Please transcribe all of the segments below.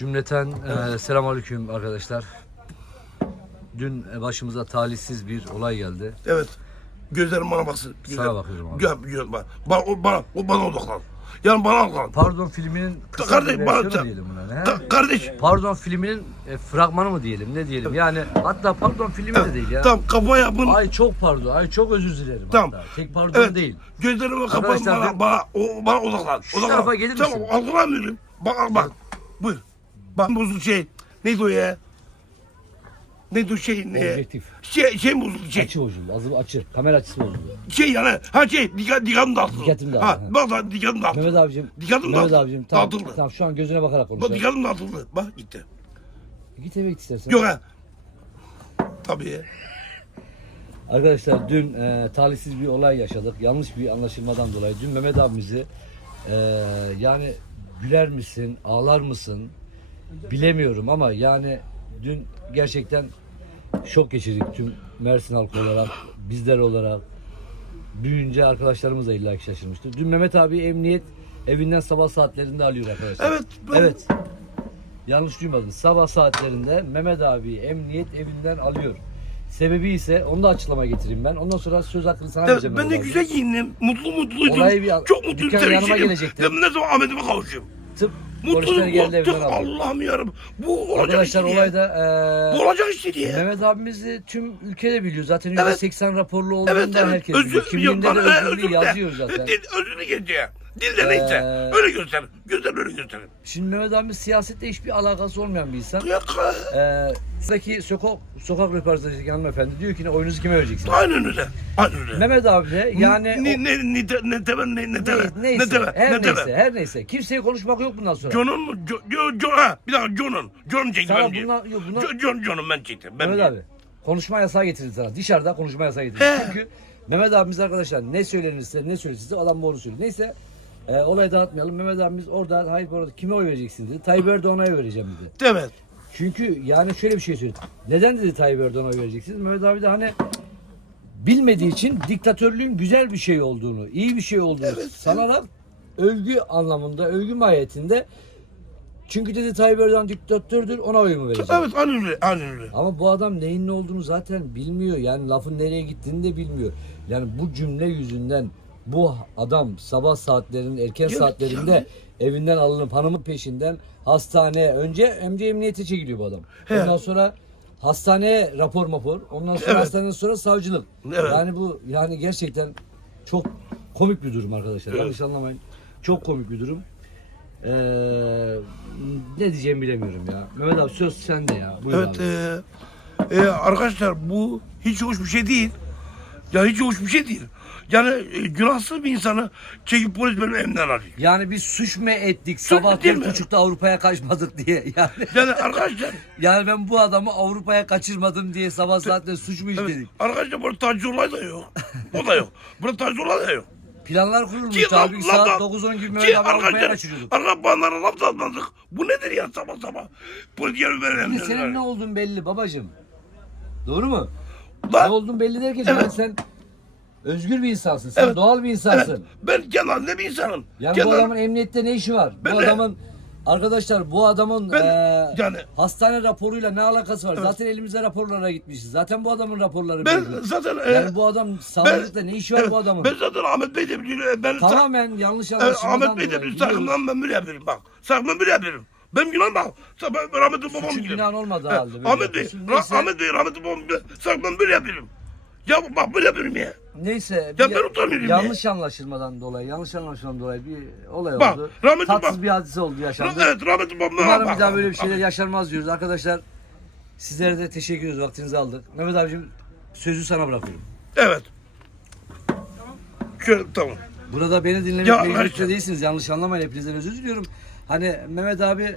Cümleten e, selamünaleyküm arkadaşlar. Dün e, başımıza talihsiz bir olay geldi. Evet. Gözlerim bana baksın. Gözlerim. bakıyorum abi. Gör, gör, bana, bana, o bana, o bana odaklan. Yani bana odaklan. Pardon filminin kısa Kardeş, bir bana versiyonu diyelim buna. ne? Ka- kardeş. Pardon filminin e, fragmanı mı diyelim ne diyelim yani hatta pardon filmi de değil ya. Tamam kafa yapın. Ay çok pardon ay çok özür dilerim Tamam. hatta. Tek pardon Evet. değil. Gözlerimi kapat Arkadaşlar, bana, ben- bana, o, bana odaklan. Şu odaklan. tarafa gelir tamam, misin? algılamıyorum. Bak bak, bak. Buyur. Bak bozuldu şey. Neydi o ya? Neydi o şey? Ne? Objektif. Şey, şey mi bozuldu şey? Açı bozuldu. Azı açı. Kamera açısı bozuldu. Şey yani. Ha şey. Dikkat, dikkatim dağıtıldı. Dikkatim dağıtıldı, Ha, bak dikkatim dağıtıldı. Mehmet abicim. Dikkatim Mehmet dağıtıldı. abicim tamam, Dağıtıldı. tamam şu an gözüne bakarak Bak konuşalım. dikkatim dağıtıldı. Bak gitti. Git eve git istersen. Yok ha. Tabii. Arkadaşlar dün e, talihsiz bir olay yaşadık. Yanlış bir anlaşılmadan dolayı. Dün Mehmet abimizi e, yani güler misin, ağlar mısın bilemiyorum ama yani dün gerçekten şok geçirdik tüm Mersin halkı olarak, bizler olarak. Büyüyünce arkadaşlarımız da illa ki şaşırmıştır. Dün Mehmet abi emniyet evinden sabah saatlerinde alıyor arkadaşlar. Evet. ben- Evet. Yanlış duymadınız. Sabah saatlerinde Mehmet abi emniyet evinden alıyor. Sebebi ise onu da açıklama getireyim ben. Ondan sonra söz hakkını sana Evet, vereceğim. ben de güzel giyindim. Mutlu mutluydum. Olayı bir- Çok mutluyum. dükkan yanıma gelecektim. Ben ne zaman Ahmet'ime kavuşayım. Polisler Mutluluk geldi evinden aldı. Allah'ım yarabbim. Bu olacak Arkadaşlar işte olayda diye. eee, Bu olacak işte diye. Mehmet abimizi tüm ülkede biliyor. Zaten Evet. %80 raporlu olduğundan Evet evet. herkes biliyor. Özür Kimliğinde yok, de özürlü özür de. yazıyor zaten. Özürlü geçiyor. Dilde neyse. Ee, Öyle göster. Göster öyle göster. Şimdi Mehmet abimiz siyasetle hiçbir alakası olmayan bir insan. Kıyak. Eee Buradaki sokak, sokak röportajındaki hanımefendi diyor ki oyunuzu kime vereceksiniz? Aynen öyle. Aynen öyle. Mehmet abi de yani ne, o- ne, ne, ne temen ne, ne teve. Ne- neyse, Ne teve. her Ne neyse, teve. her neyse. Kimseye konuşmak yok bundan sonra. John'un mu? Jo, jo, jo, ha, bir dakika John'un. John çekti ben diye. bundan- yok, Jo- John, John'un ben çektim. Ben Mehmet abi, konuşma yasağı getirdi sana. Dışarıda konuşma yasağı getirdi. He. Çünkü Mehmet abimiz arkadaşlar ne söylenirse, ne söylenirse adam doğru söylüyor. Neyse, e, olayı dağıtmayalım. Mehmet abimiz orada, hayır orada kime oy vereceksin dedi. Tayyip Erdoğan'a oy vereceğim dedi. Evet. Çünkü yani şöyle bir şey söyledi. Neden dedi Tayyip Erdoğan'a oy vereceksiniz? Mehmet abi de hani bilmediği için diktatörlüğün güzel bir şey olduğunu, iyi bir şey olduğunu sanarak övgü anlamında, övgü mahiyetinde çünkü dedi Tayyip Erdoğan diktatördür ona oyumu vereceğim. Evet aynen öyle. Aynen öyle. Ama bu adam neyin ne olduğunu zaten bilmiyor. Yani lafın nereye gittiğini de bilmiyor. Yani bu cümle yüzünden bu adam sabah saatlerinin erken Ya- saatlerinde evinden alınıp hanımın peşinden hastaneye önce önce emniyete çekiliyor bu adam. He. Ondan sonra hastaneye rapor mapor. Ondan sonra Evet. hastaneden sonra savcılık. Evet. Yani bu yani gerçekten çok komik bir durum arkadaşlar. Evet. Yanlış anlamayın. Çok komik bir durum. Ee, ne diyeceğimi bilemiyorum ya. Mehmet abi söz sende ya. Buyur Evet abi. e, e, arkadaşlar bu hiç hoş bir şey değil. Ya hiç hoş bir şey değil. Yani e, günahsız bir insanı çekip polis benim evimden alıyor. Yani biz suç mu ettik sabah değil dört mi? buçukta Avrupa'ya kaçmadık diye yani. Yani arkadaşlar Yani ben bu adamı Avrupa'ya kaçırmadım diye sabah saatte suç mu evet, işledik? arkadaşlar burada taciz olay da yok. O da yok. Burada taciz olay da yok. Planlar kurulmuş Ki abi saat laf- 9-10 gibi ki Mehmet abi Avrupa'ya arkadaşlar, kaçırıyorduk. Arkadaşlar bana laf da atmadık. Bu nedir ya sabah sabah? Polis gelip benim Şimdi evimden senin ne alıyor. olduğun belli babacım. Doğru mu? Lan- Ne olduğun belli derken Evet. ben sen özgür bir insansın. Sen Evet. doğal bir insansın. Evet, ben kenarında bir insanım. Yani bu adamın emniyette ne işi var? Ben bu de- adamın arkadaşlar bu adamın Ben- eee, yani- hastane raporuyla ne alakası var? Zaten elimizde raporlara gitmişiz. Zaten bu adamın raporları ben belli. zaten e, Yani bu adam savcılıkta ne işi var evet, bu adamın? Ben zaten Ahmet Bey de biliyor. Ben Tamamen yanlış Evet, anlaşılmadan Ahmet Bey de dolayı biliyor. biliyoruz. Sakından ben yapıyorum bak. Sakından yapıyorum. Ben günah bak. Sa- Ben rahmetli babam Suçun gibi. günahın olmadığı Evet, halde böyle Ahmet Bey, yapıyorsun. ra- Neyse. Ahmet Bey rahmetli babam gibi. Sakından böyle yapıyorum. Ya bak böyle yapıyorum ya. Neyse Ya bir- ben utanıyorum ya. yanlış anlaşılmadan dolayı, yanlış anlaşılmadan dolayı bir olay Bak, oldu. rahmetli Tatsız bak. bir hadise oldu yaşandı. Evet rahmetli babam. Umarım bir daha böyle bir şeyler yaşanmaz diyoruz. Arkadaşlar sizlere de teşekkür ediyoruz. Vaktinizi aldık. Mehmet abicim sözü sana bırakıyorum. Evet. Şöyle tamam. Burada beni dinlemek Ya, mecburiyette değilsiniz. Yanlış anlamayın. Hepinizden özür diliyorum. Hani Mehmet abi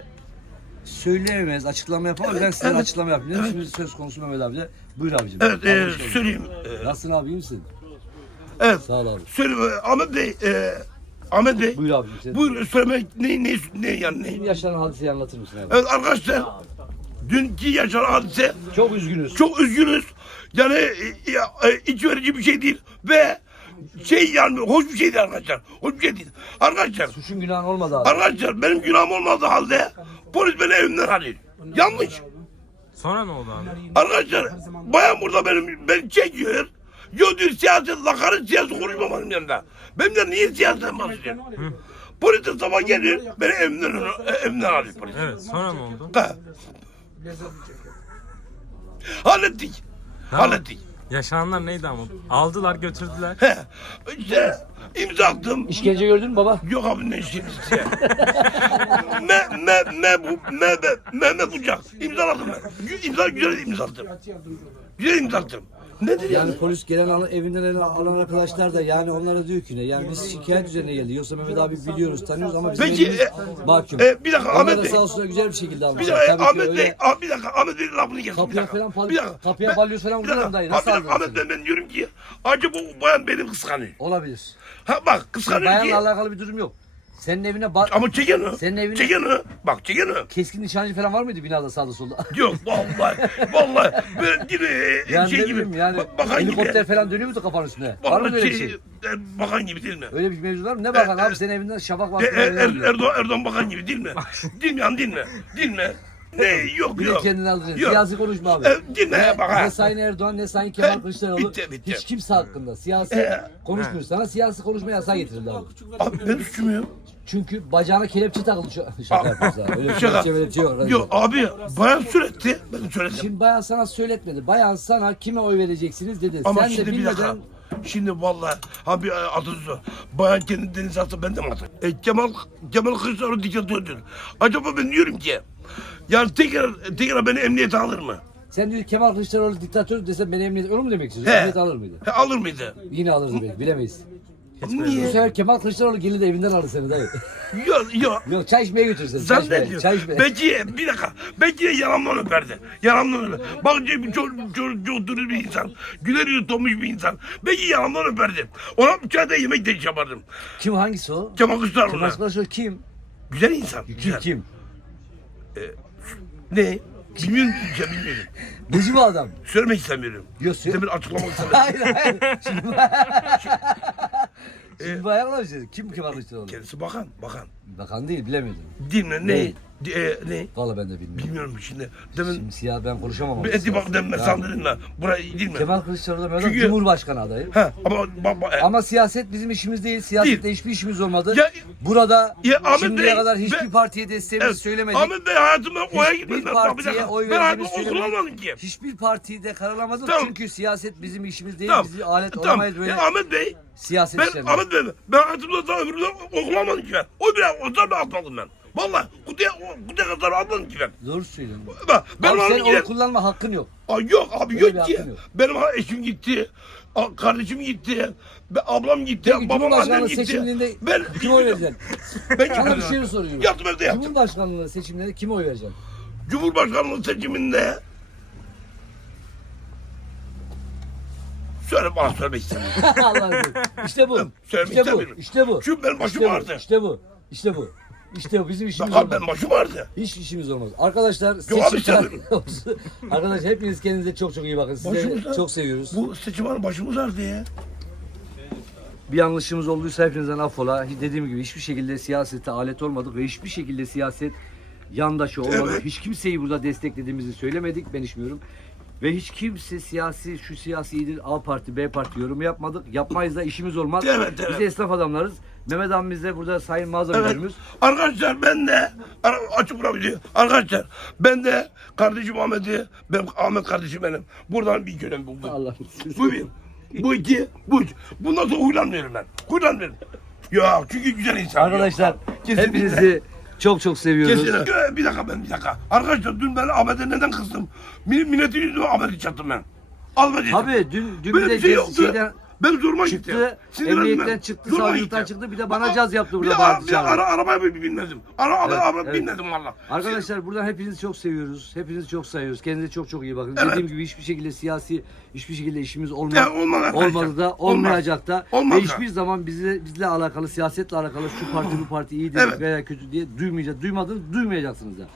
söyleyemez, açıklama yapamaz. ben size evet, açıklama yapayım. dedim. Şimdi söz konusu Mehmet abi de. Buyur abicim. Evet e, söyleyeyim. E, Nasılsın abi iyi misin? evet. Sağ ol abi. Söyle Ahmet Bey. E, Ahmet Bey. Buyur abicim. Sen Buyur söylemek ne ne ne yani ne? Dün yaşanan hadiseyi anlatır mısın abi? Evet arkadaşlar. Dünkü yaşanan hadise Çok üzgünüz. çok üzgünüz. Yani e, e, iç verici bir şey değil ve şey yani hoş bir şey değil arkadaşlar. Hoş bir şey değil. Arkadaşlar Suçun günahın olmadı abi. Arkadaşlar benim günahım olmadığı halde Polis beni evimden arıyor. Yanlış. Sonra ne oldu abi? Arkadaşlar bayan burada benim beni çekiyor. Yo diyor siyaset lakarı siyaset konuşma benim yanımda. Benim de niye siyasetten bahsediyor? Polis de sabah geliyor beni evimden, evimden arıyor polis. Evet sonra ne oldu? Ha. Hallettik. Hallettik. Yaşananlar neydi ama? Aldılar götürdüler. He. İşte imza attım. İşkence gördün mü baba? Yok abi ne ya. me, me, me, bu, me, me, Mehmet Uçak. İmzaladım ben. İmza, güzel imzaladım. Güzel imzaladım. Nedir yani? Yani polis gelen alan, evinden alan, alan arkadaşlar da yani onlara diyor ki ne? Yani biz şikayet üzerine geldi. Yoksa Mehmet abi biliyoruz, tanıyoruz ama bizim Peki, e, mahkum. e, bir dakika, Onlar Ahmet da Bey. sağ olsunlar güzel bir şekilde Bir almışlar. dakika Tabii ki Ahmet öyle Bey, Aa, bir dakika Ahmet Bey'in lafını kes. Kapıya bir dakika. falan pal- Bir dakika. kapıya Ben- balyoz falan bir dakika. vururum dayı, nasıl bir dakika, aldın Ahmet? Bey ben diyorum ki acaba bu bayan benim kıskanıyor. olabilir. Ha bak kıskanıyor ki. Bayanla alakalı bir durum yok. Senin evine bak Ama çeken o. Senin evine- Çeken o. Bak çeken o. keskin nişancı falan var mıydı binada sağda solda? Yok vallahi vallahi böyle gibi e, yani şey gibi. bileyim yani Bak- bakan helikopter gibi. falan dönüyor muydu kafanın üstüne? Var mı Vallahi öyle bir şey? e, Bakan gibi değil mi? Öyle bir mevzu var mı? Ne bakan E, abi senin evinden şafak E, var. e, Er- Erdoğan, Erdoğan bakan gibi değil mi? değil mi yani değil mi? Değil mi? Ne yok Bir de yok. kendini aldıracaksın. Yok. Siyasi konuşma abi. E, mi? Ne, Bak ha. ne Sayın Erdoğan ne Sayın Kemal He, Kılıçdaroğlu bitti, bitti. hiç kimse hakkında siyasi E, konuşmuyor. Sana siyasi konuşma yasağı getirildi abi. Abi ben suçum yok. Çünkü bacağına kelepçe takıldı. Şu- Şaka yapıyoruz abi. Öyle bir Şaka. kelepçe melepçe yok. Yok abi bayan sürekli ben söyledim. Şimdi bayan sana söyletmedi. Bayan sana kime oy vereceksiniz dedi. Ama Sen de şimdi bir dakika. bilmeden Şimdi vallahi abi atasözü var. Bayan kendi denize atsa ben de mi atayım? E, Kemal, Kemal Kılıçdaroğlu diktatördür. Acaba ben diyorum ki yani tekrar, tekrar beni emniyete alır mı? sen diyor Kemal Kılıçdaroğlu diktatör desen beni emniyet onu mu demek istiyorsun? He. Emniyet alır mıydı? He, alır mıydı? Yine alırdı belki bilemeyiz. Bu Niye? sefer Kemal Kılıçdaroğlu gelir de evinden alır seni dayı. Yok yok. Yok çay içmeye götürsün. Çay içmeye. Çay içmeye. Belki bir dakika. Belki de yalandan öperdi. Yalandan öperdi. Bak çok, çok, çok, çok dürüst bir insan. Güler yüzlü tombiş bir insan. Belki yalandan öperdi. Ona çayda yemek de yapardım. Kim hangisi o? Kemal. Kemal Kılıçdaroğlu kim? Güzel insan. Kim Güzel. kim? Ne? Bilmiyorum ki bilmiyorum. Neci bu adam? Söylemek istemiyorum. Yok, söyle- Demir açıklamak istemiyorum. hayır hayır. Şimdi, Şimdi bayağı var şey. Kim Kemal Kılıçdaroğlu? Kendisi bakan, bakan. Bakan değil bilemedim. Değil mi? Ne? Ne? E, ne? Valla ben de bilmiyorum. Bilmiyorum şimdi. Demin Şimdi siyah ben konuşamam. ama bir eti siyasi. bak demme Yani sandın da. Burayı değil mi? Kemal Kılıçdaroğlu Mehmet Çünkü- Cumhurbaşkanı adayı. Ha ama bak bak. e, Ama siyaset bizim işimiz değil. Siyasette Değil. hiçbir işimiz olmadı. Ya- Burada Ya Ahmet şimdiye Bey, kadar hiçbir ben- partiye desteğimizi Evet, söylemedik. Ahmet Bey hayatımda oya Hiçbir gitmedim. Ben, bak, bir partiye dakika. oy ben hayatımda verdiğimizi oy söylemedik. ki. Hiçbir partiyi de karalamadık Tamam. çünkü siyaset bizim işimiz değil. Tamam. Bizi alet tamam. olamayız böyle Ya Ahmet Bey. siyaset Ben işlerine. Ahmet Bey ben hayatımda daha ömrümde oy kullanmadım ki ben. Oy bile o zaman atmadım ben. Vallahi kutuya, kutuya kadar atmadım ki ben. Doğru söylüyorsun. Ben Abi sen gider. kullanma hakkın yok. Aa, yok abi Öyle yok ki. yok. Benim ha- eşim gitti. a- Kardeşim gitti. be- Ablam gitti. Peki babam annem gitti. seçimlerinde ben kime oy vereceksin? Ben Sana bir şey soruyorum. Yattım evde yattım. Cumhurbaşkanlığı seçimlerinde kime oy vereceksin? Cumhurbaşkanlığı seçiminde Söyle bana söylemek istemiyorum. Allah'ım. İşte bu. Söylemek İşte bu. İşte bu. Çünkü benim başım İşte ağrıdı. İşte bu. İşte bu. İşte bu. Bizim işimiz Bak abi olmaz. ben başım ağrıdı. Hiç işimiz olmaz. Arkadaşlar abi seçim sen- Arkadaşlar hepiniz kendinize çok çok iyi bakın. Sizi çok seviyoruz. Bu seçim var başımız ağrıdı ya. Bir yanlışımız olduysa hepinizden affola. Dediğim gibi hiçbir şekilde siyasete alet olmadık ve hiçbir şekilde siyaset yandaşı olmadı. Evet. Hiç kimseyi burada desteklediğimizi söylemedik. Ben içmiyorum. Ve hiç kimse siyasi, şu siyasi iyidir, A parti, B parti yorumu yapmadık. Yapmayız da işimiz olmaz. Evet, evet. Biz esnaf adamlarız. Mehmet abimiz de burada sayın mağaza Evet. müdürümüz. Arkadaşlar ben de açık bırakıcı. Arkadaşlar ben de kardeşim Ahmet'i, benim Ahmet kardeşim benim. Buradan bir görev buldum. Allah Bu bir. Bu iki. Bu üç. Bundan sonra huylanmıyorum ben. Huylanmıyorum. Ya çünkü güzel insan. Arkadaşlar Kesinlikle. hepinizi çok çok seviyoruz. Kesinlikle. Ee, Bir dakika ben bir dakika. Arkadaşlar dün ben Ahmet'e neden kızdım? Milletin yüzüne Ahmet'i çattım ben. Çattım. Tabii dün, dün Böyle bir de şey yoktu. şeyden Ben zoruma çıktı, Sinirlendim emniyetten çıktı, Zoruma savcılıktan çıktı. Bir de bana caz yaptı burada bağırdı bir de ara, arabaya bir binmedim. Ara, ara, Evet, ara, evet. binmedim valla. Arkadaşlar buradan hepinizi çok seviyoruz. Hepinizi çok sayıyoruz. Kendinize çok çok iyi bakın. Evet. Dediğim gibi hiçbir şekilde siyasi, hiçbir şekilde işimiz olmaz. Ya, olmaz. Olmadı da, olmayacak da. Olmaz Ve hiçbir zaman bizle, bizle alakalı, siyasetle alakalı şu parti bu parti iyidir Evet. veya kötü diye duymayacak, duymadınız, duymayacaksınız da.